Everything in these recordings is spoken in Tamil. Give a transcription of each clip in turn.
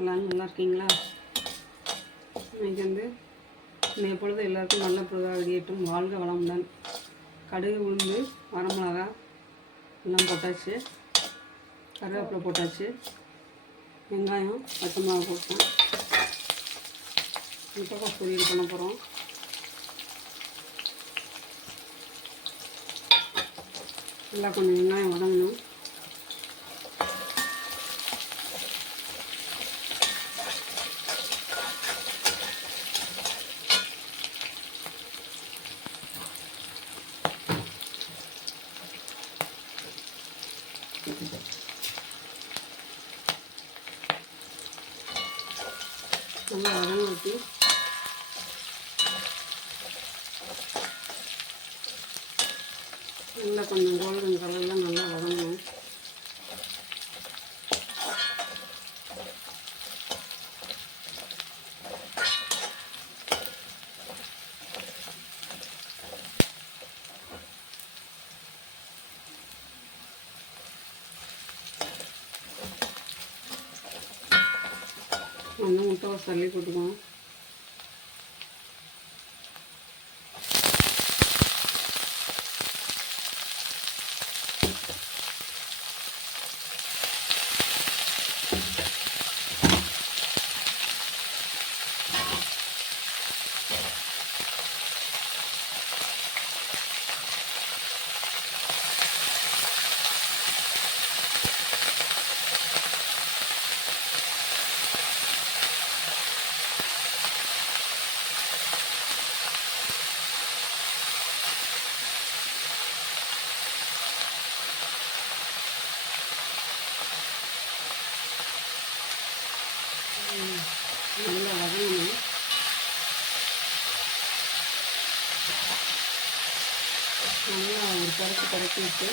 எல்லோரும் நல்லா இருக்கீங்களா? இன்றைக்கி வந்து இன்றைய பொழுது எல்லாருக்கும் நல்ல பொழுதாக விடியட்டும். வாழ்க வளமுடன். கடுகு, உளுந்து, வரமிளகா எல்லாம் போட்டாச்சு. கருவேப்பிலை போட்டாச்சு. வெங்காயம், பச்சை மிளகா போட்டேன். முட்டைக்கோஸ் பொரியல் பண்ண போகிறோம். நல்லா கொஞ்சம் வெங்காயம் வதங்கணும். நல்லா வதங்க ஊற்றி நல்லா கொஞ்சம் கோல்டன் கலரில் நல்லா வதங்கணும். கொஞ்சம் முட்டைக்கோஸ் தள்ளி போட்டுக்குவோம். நல்லா வதங்கணும். நல்லா ஒரு பரப்பி விட்டு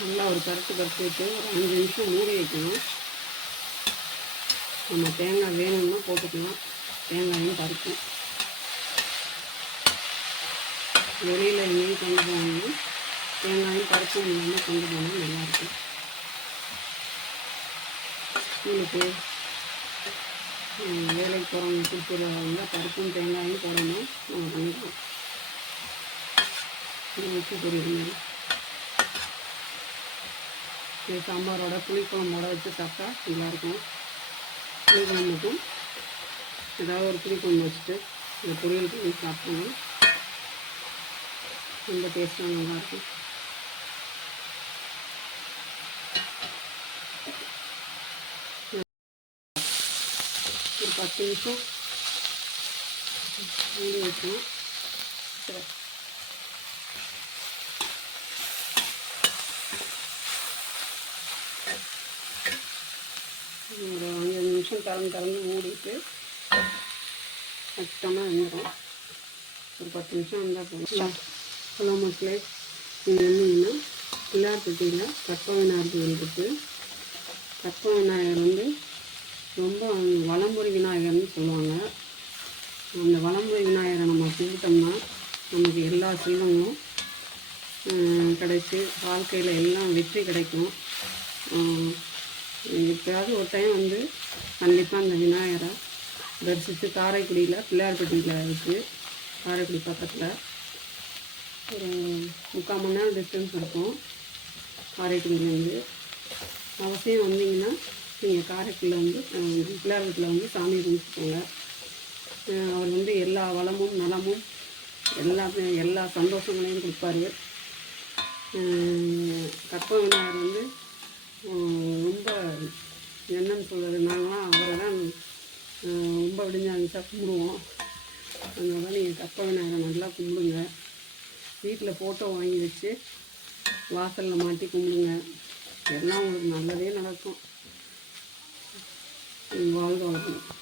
நல்லா ஒரு பரப்பி விட்டு ஒரு 5 நிமிஷம் மூடி வைக்கணும். நம்ம தேங்காய் வேணும்னா போட்டுக்கலாம். தேங்காயும் பருப்பும் வெளியில் எங்கேயும் கொண்டு போகணும். தேங்காயும் பருப்பும் இல்லாமல் கொண்டு போனால் நல்லாயிருக்கும். ஸ்கூலுக்கு வேலைக்கு போகிறவங்க கொடுத்துருவாங்க. பருப்பும் தேங்காயும் போடணும். நம்ம பண்ணிக்கலாம். உப்பு பொரியல் சாம்பாரோட புளிக்குழம்போட வச்சு சாப்பிட்டா நல்லாயிருக்கும். புளிக்குழம்பு மட்டும் ஏதாவது ஒரு புளிக்குழம்பு வச்சுட்டு இந்த பொரியல் பண்ணி சாப்பிட்டோம்னா ரொம்ப டேஸ்ட்டாக நல்லாயிருக்கும். ஒரு 10 நிமிஷம் மூடி வைக்கணும். ஒரு 5 நிமிஷம் திறந்து மூடிட்டு வச்சிட்டோம்னா வந்துடும். ஒரு 10 நிமிஷம் வந்தால் போதும். ஹலோ மக்களே, இது என்னன்னா பிள்ளையார்பட்டியில் கற்பக விநாயகர் கோயில் இருக்குது. கற்பக விநாயகர் வந்து ரொம்ப வலம்புரி விநாயகர்னு சொல்லுவாங்க. அந்த வலம்புரி விநாயகரை நம்ம கும்பிட்டோம்னா நமக்கு எல்லா செல்வங்களும் கிடைச்சி வாழ்க்கையில் எல்லாம் வெற்றி கிடைக்கும். எப்போயாவது ஒரு டைம் வந்து கண்டிப்பாக அந்த விநாயகரை தரிசித்து காரைக்குடியில் பிள்ளையார்பட்டியில் இருக்குது. காரைக்குடி பக்கத்தில் ஒரு 3/4 மணி நேரம் டிஸ்டன்ஸ் இருக்கும் காரைக்குடியிலேருந்து. அவசியம் வந்தீங்கன்னா நீங்கள் காரைக்குடியில் வந்து பிள்ளையார்பட்டியில் வந்து சாமி கும்பிட்டுக்கோங்க. அவர் வந்து எல்லா வளமும் நலமும் எல்லா சந்தோஷங்களையும் கொடுப்பாரு. கற்பக விநாயகர் வந்து ரொம்ப என்னன்னு சொல்கிறது, நாங்களாம் அவரை தான் ரொம்ப விடிஞ்சாங்க கும்பிடுவோம். அதனால நீங்கள் கற்பக விநாயகரை நல்லா கும்பிடுங்க. வீட்டில் ஃபோட்டோ வாங்கி வச்சு வாசலில் மாட்டி கும்பிடுங்க. எல்லாம் உங்களுக்கு நல்லதே நடக்கும். வாழ்க வளமுடன்.